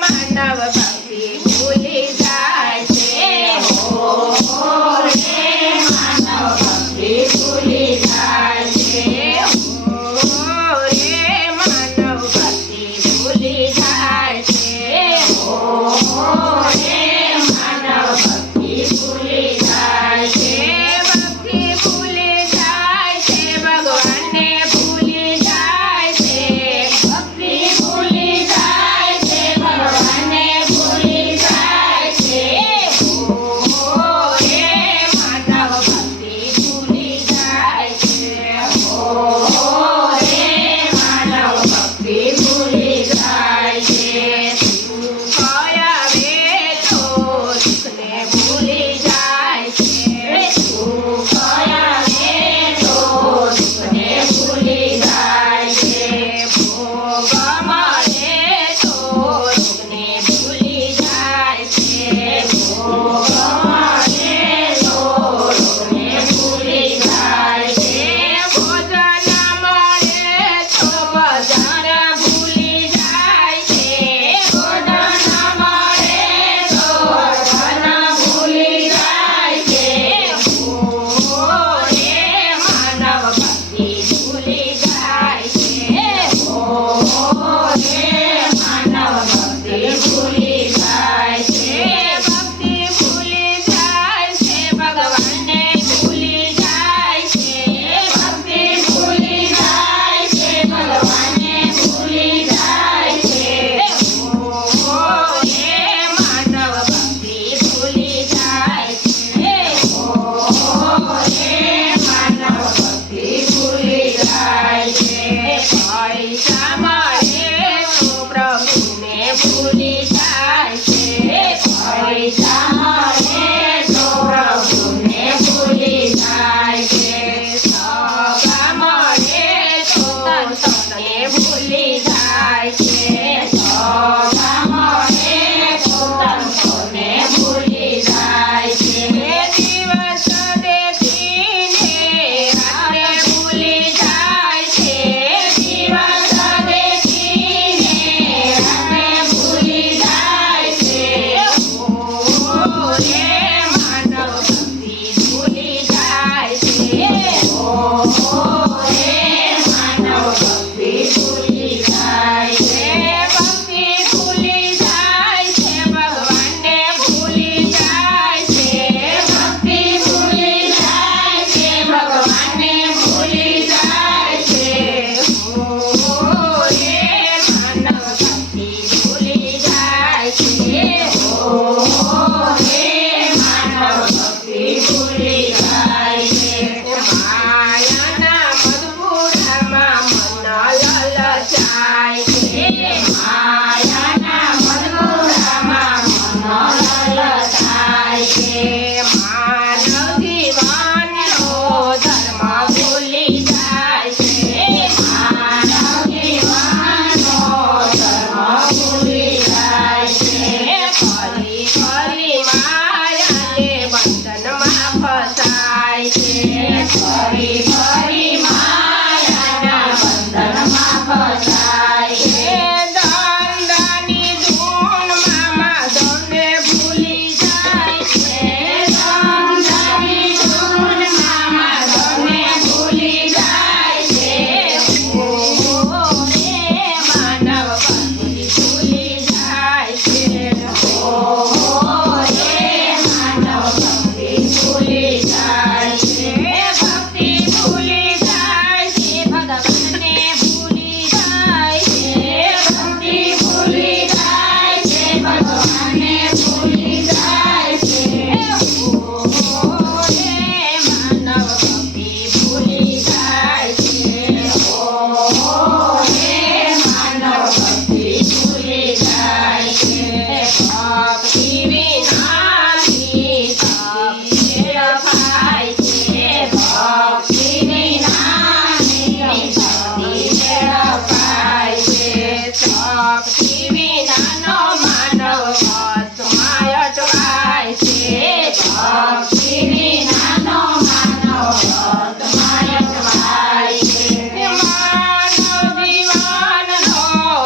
માનવ ભક્તિ ભૂલી જાય છે હો રે માનવ ભક્તિ ભૂલી જાય છે હો રે માનવ ભક્તિ ભૂલી જાય છે હો રે માનવ ભક્તિ ભૂલી જાય છે ભક્તિ ભૂલી જાય છે ભગવાનને ભૂલી જાય છે ભક્તિ ભૂલી જાય છે ભગવાનને ભૂલી જાય છે હો રે માનવ ભક્તિ ભૂલી જાય છે હો રે માનવ ભક્તિ ભૂલી જાય છે કયા વે તો દુઃખને ભૂલી જાય છે કયા વે તો દુઃખને ભૂલી જાય છે ભોગ મળે તો રોગને ભૂલી જાય છે ભોગ મળે તો રોગને ભૂલી જાય છે ભોજન મળે તો બજાર ભૂલી જાય છે ભોજન મળે તો ધન ભૂલી જાય છે હો રે માનવ ભક્તિ ભૂલી જાય છે હો રે માનવ ભક્તિ ભૂલી જાય છે ભક્તિ ભૂલી જાય છે ભગવાનને ભૂલી જાય છે ભક્તિ ભૂલી જાય છે ભગવાનને ભૂલી જાય છે હો રે માનવ ભક્તિ ભૂલી જાય છે હો રે માનવ ભક્તિ ભૂલી જાય છે પૈસા મળે તો પ્રભુને ભૂલી જાય છે પૈસા મળે તો પ્રભુને ભૂલી જાય છે સગા મળે તો તને ભૂલી જાય છે સગા મળે તો તને ભૂલી જાય છે દિવસ દેખીને રાતે ભૂલી જાય છે દિવસ દેખીને રાતે ભૂલી જાય છે હો રે માનવ ભક્તિ ભૂલી જાય છે હો રે માનવ ભક્તિ ભૂલી જાય છે ભક્તિ ભૂલી જાય છે ભગવાનને ભૂલી જાય છે ભક્તિ ભૂલી જાય છે ભગવાનને ભૂલી જાય છે હો રે માનવ ભક્તિ ભૂલી જાય છે હો રે માનવ ભક્તિ ભૂલી જાય છે માયાના મધુરામાં મન લલચાય છે માયાના મધુરામાં મન લલચાય છે માનવ જીવનનો ધર્મ ભૂલી જાય છે માનવ જીવનનો ધર્મ ભૂલી જાય છે ફરી ફરી માયાને બંધનમાં ફસાય છે ફરી ફરી માયાના બંધનમાં ફસાય છે દંડની ધૂનમાં માધવને ભૂલી જાય છે દંડની ધૂનમાં માધવને ભૂલી જાય છે હો રે માનવ ભક્તિ ભૂલી જાય છે હો રે માનવ ભક્તિ ભૂલી જાય છે ભક્તિ ભૂલી જાય છે ભગવાનને ભૂલી જાય છે ભક્તિ ભૂલી જાય છે ભગવાનને ભૂલી જાય છે હો રે માનવ ભક્તિ ભૂલી જાય છે હો રે માનવ ભક્તિ ભૂલી જાય છે ભક્તિ વિનાની ભક્તિ મેળવાય છે ભક્તિ વિનાની ભક્તિ મેળવાય છે ભક્તિ વિનાનો માનવ ભસ્માય અટવાય છે ભક્તિ વિનાનો માનવ ભસ્માય અટવાય છે માનવ જીવનનો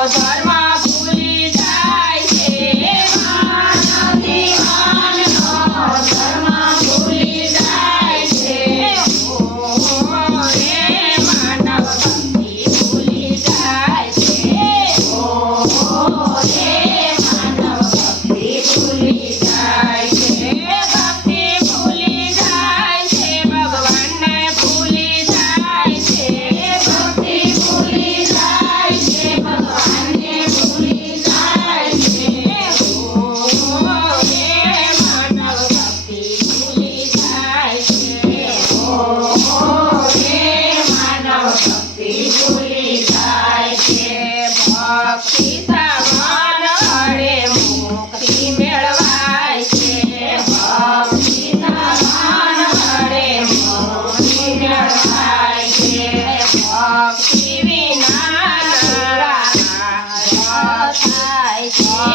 ધર્મ ભૂલી જાય રે માનવ ભક્તિ ભૂલી જાય છે ભક્તિ ભૂલી જાય છે ભગવાનને ભૂલી જાય છે ભક્તિ ભૂલી જાય છે ભગવાનને ભૂલી જાય છે રે માનવ ભક્તિ ભૂલી જાય છે રે માનવ ભક્તિ ભૂલી જાય છે ભક્તિ સામાન હરે મુક્તિ મેળવાય છે ભક્તિ સામાન હરે મુક્તિ મેળવાય છે ભક્તિ વિના નારાયણ થાય છે